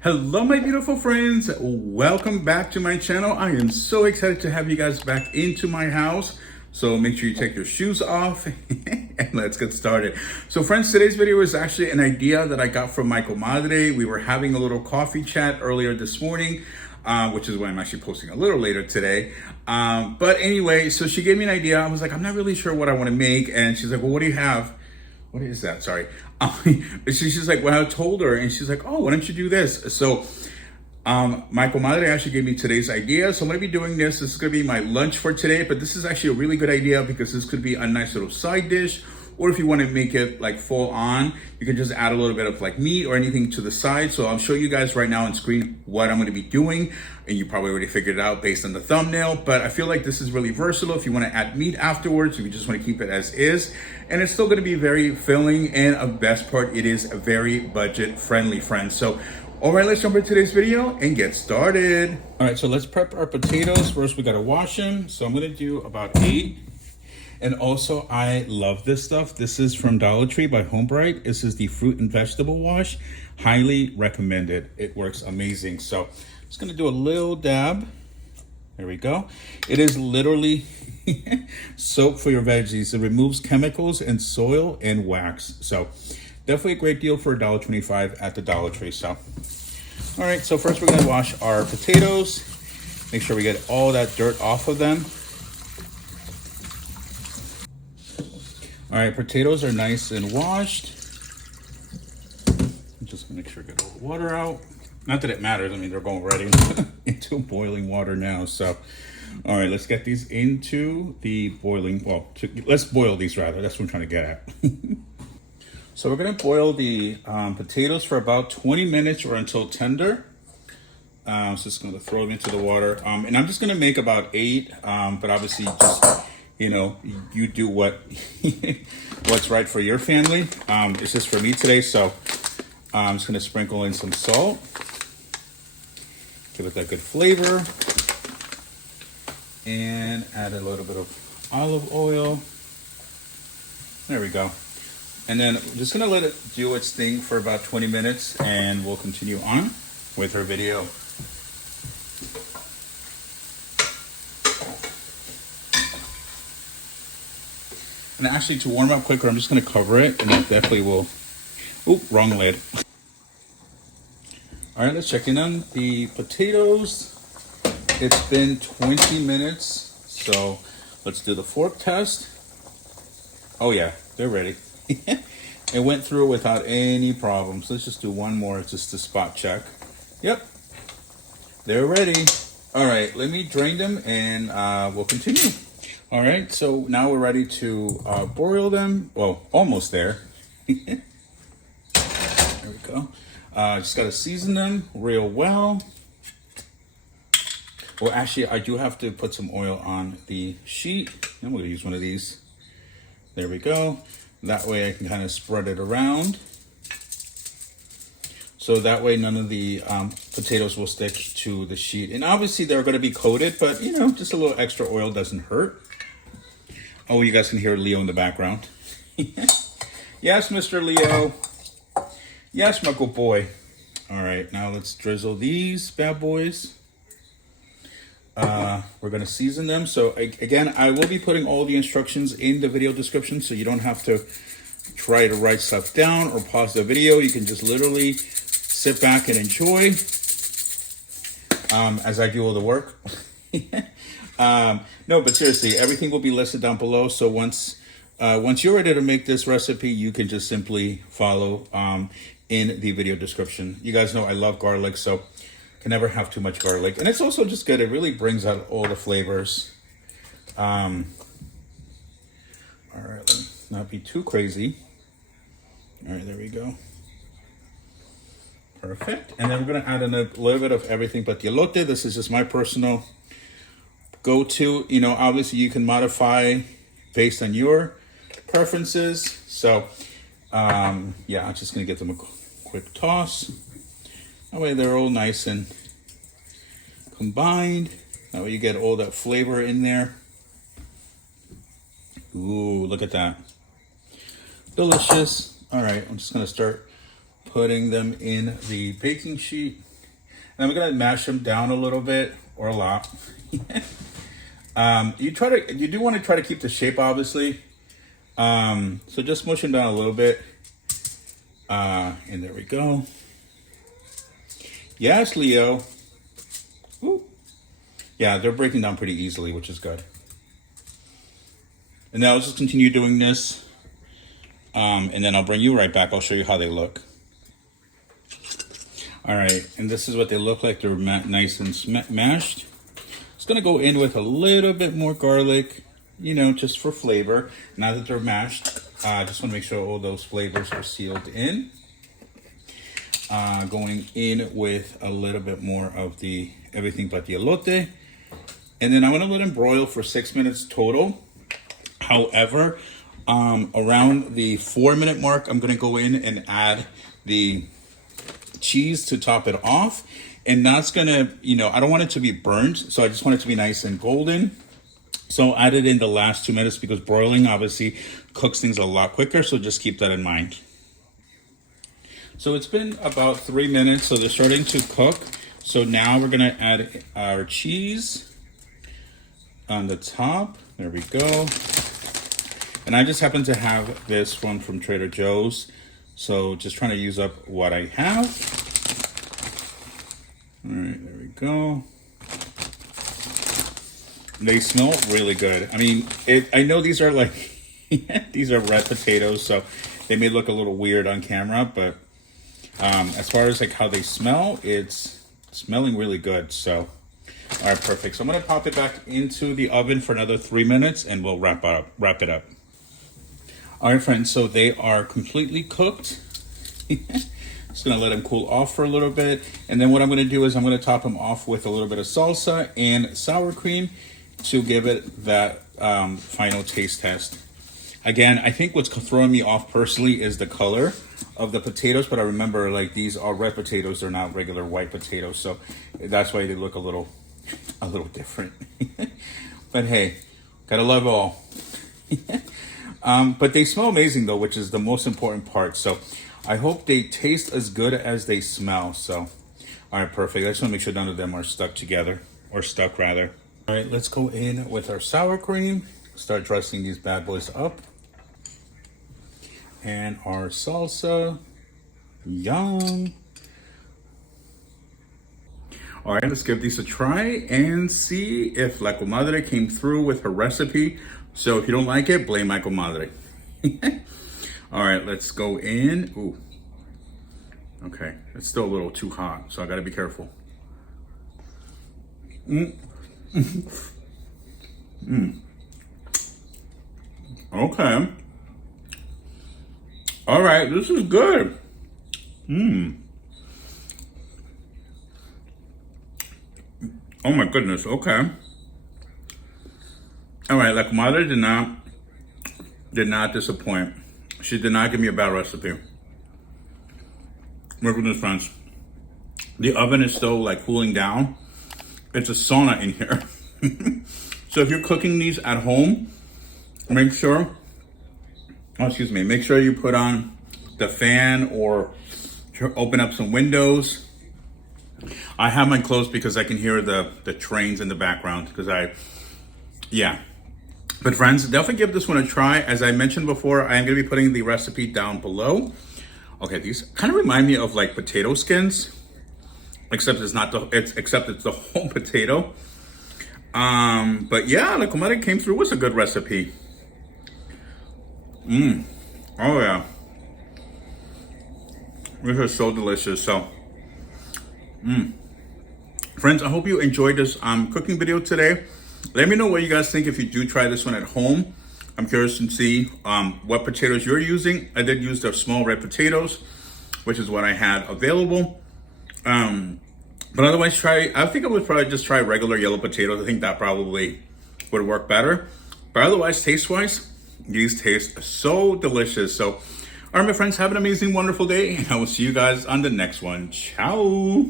Hello my beautiful friends, welcome back to my channel. I am so excited to have you guys back into my house. So make sure you take your shoes off and let's get started. So friends, today's video is actually an idea that I got from my comadre. We were having a little coffee chat earlier this morning, which is why I'm actually posting a little later today. But anyway, so she gave me an idea. I was like, I'm not really sure what I want to make. And she's like, well, what do you have? What is that? Sorry. She's like, well, I told her, and she's like, oh, why don't you do this? So my comadre actually gave me today's idea. So I'm going to be doing this. This is going to be my lunch for today, but this is actually a really good idea because this could be a nice little side dish. Or if you want to make it like full on, you can just add a little bit of like meat or anything to the side. So I'll show you guys right now on screen what I'm going to be doing. And you probably already figured it out based on the thumbnail, but I feel like this is really versatile. If you want to add meat afterwards, if you just want to keep it as is, and it's still going to be very filling. And the best part, it is very budget friendly, friends. So, all right, let's jump into today's video and get started. All right, so let's prep our potatoes. First, we got to wash them. So I'm going to do about 8. And also, I love this stuff. This is from Dollar Tree by Homebright. This is the fruit and vegetable wash. Highly recommended. It works amazing. So I'm just gonna do a little dab. There we go. It is literally soap for your veggies. It removes chemicals and soil and wax. So definitely a great deal for $1.25 at the Dollar Tree. So, all right, so first we're gonna wash our potatoes. Make sure we get all that dirt off of them. All right, potatoes are nice and washed. Just make sure to get all the water out. Not that it matters. I mean, they're going right into boiling water now. So, all right, let's get these into the boiling. Well, let's boil these rather. That's what I'm trying to get at. So we're going to boil the potatoes for about 20 minutes or until tender. So just going to throw them into the water. And I'm just going to make about 8, but obviously just, you know, you do what what's right for your family. It's just for me today, so I'm just gonna sprinkle in some salt, give it that good flavor, and add a little bit of olive oil. There we go. And then I'm just gonna let it do its thing for about 20 minutes, and we'll continue on with our video. And actually, to warm up quicker, I'm just going to cover it, and it definitely will. Oop, wrong lid. All right, let's check in on the potatoes. It's been 20 minutes, so let's do the fork test. Oh yeah, they're ready. It went through without any problems. Let's just do one more, just to spot check. Yep, they're ready. All right, let me drain them, and we'll continue. All right, so now we're ready to broil them. Well, almost there. There we go. Just got to season them real well. Well, actually, I do have to put some oil on the sheet. I'm going to use one of these. There we go. That way I can kind of spread it around. So that way none of the potatoes will stick to the sheet. And obviously they're going to be coated, but you know, just a little extra oil doesn't hurt. Oh, you guys can hear Leo in the background. Yes, Mr. Leo. Yes, my good boy. All right, now let's drizzle these bad boys. We're going to season them. So again, I will be putting all the instructions in the video description, so you don't have to try to write stuff down or pause the video. You can just literally sit back and enjoy as I do all the work. No, but seriously, everything will be listed down below. So once you're ready to make this recipe, you can just simply follow in the video description. You guys know I love garlic, so can never have too much garlic. And it's also just good. It really brings out all the flavors. All right, let's not be too crazy. All right, there we go. Perfect. And then we're going to add in a little bit of everything but the elote. This is just my personal go-to. You know, obviously you can modify based on your preferences. So yeah, I'm just gonna give them a quick toss. That way they're all nice and combined. That way you get all that flavor in there. Ooh, look at that. Delicious. All right, I'm just gonna start putting them in the baking sheet. And I'm gonna mash them down a little bit, or a lot. You do want to try to keep the shape, obviously. So just mush them down a little bit. And there we go. Yes, Leo. Ooh. Yeah, they're breaking down pretty easily, which is good. And now I'll just continue doing this. And then I'll bring you right back. I'll show you how they look. All right, and this is what they look like. They're nice and mashed. It's gonna go in with a little bit more garlic, you know, just for flavor. Now that they're mashed, I just wanna make sure all those flavors are sealed in. Going in with a little bit more of the everything but the elote. And then I'm gonna let them broil for 6 minutes total. However, around the 4-minute mark, I'm gonna go in and add the cheese to top it off. And that's gonna, you know, I don't want it to be burnt, so I just want it to be nice and golden. So I added in the last 2 minutes because broiling obviously cooks things a lot quicker, so just keep that in mind. So it's been about 3 minutes, so they're starting to cook. So now we're gonna add our cheese on the top. There we go. And I just happen to have this one from Trader Joe's. So just trying to use up what I have. All right, there we go. They smell really good. I mean, I know these are like, these are red potatoes, so they may look a little weird on camera, but as far as like how they smell, it's smelling really good. So, all right, perfect. So I'm gonna pop it back into the oven for another 3 minutes and we'll wrap it up. All right, friends, so they are completely cooked. Just gonna let them cool off for a little bit. And then what I'm gonna do is I'm gonna top them off with a little bit of salsa and sour cream to give it that final taste test. Again, I think what's throwing me off personally is the color of the potatoes, but I remember like these are red potatoes, they're not regular white potatoes. So that's why they look a little different. But hey, gotta love it all. But they smell amazing though, which is the most important part. So I hope they taste as good as they smell. So, all right, perfect. I just want to make sure none of them are stuck together, or stuck rather. All right, let's go in with our sour cream. Start dressing these bad boys up. And our salsa. Yum. All right, let's give these a try and see if La Comadre came through with her recipe. So if you don't like it, blame my comadre. All right, let's go in. Ooh. Okay, it's still a little too hot, so I gotta be careful. Okay. All right, this is good. Oh my goodness, okay. All right, La Comadre did not disappoint. She did not give me a bad recipe. My goodness, friends. The oven is still like cooling down. It's a sauna in here. So if you're cooking these at home, make sure you put on the fan or open up some windows. I have mine closed because I can hear the trains in the background yeah. But friends, definitely give this one a try. As I mentioned before, I am going to be putting the recipe down below. Okay, these kind of remind me of like potato skins, except it's the whole potato. But yeah, La Comadre came through with a good recipe. Oh yeah. This is so delicious. So, friends, I hope you enjoyed this cooking video today. Let me know what you guys think if you do try this one at home. I'm curious to see what potatoes you're using. I did use the small red potatoes, which is what I had available. But otherwise, I think I would probably just try regular yellow potatoes. I think that probably would work better. But otherwise, taste-wise, these taste so delicious. So, all right, my friends, have an amazing, wonderful day. And I will see you guys on the next one. Ciao.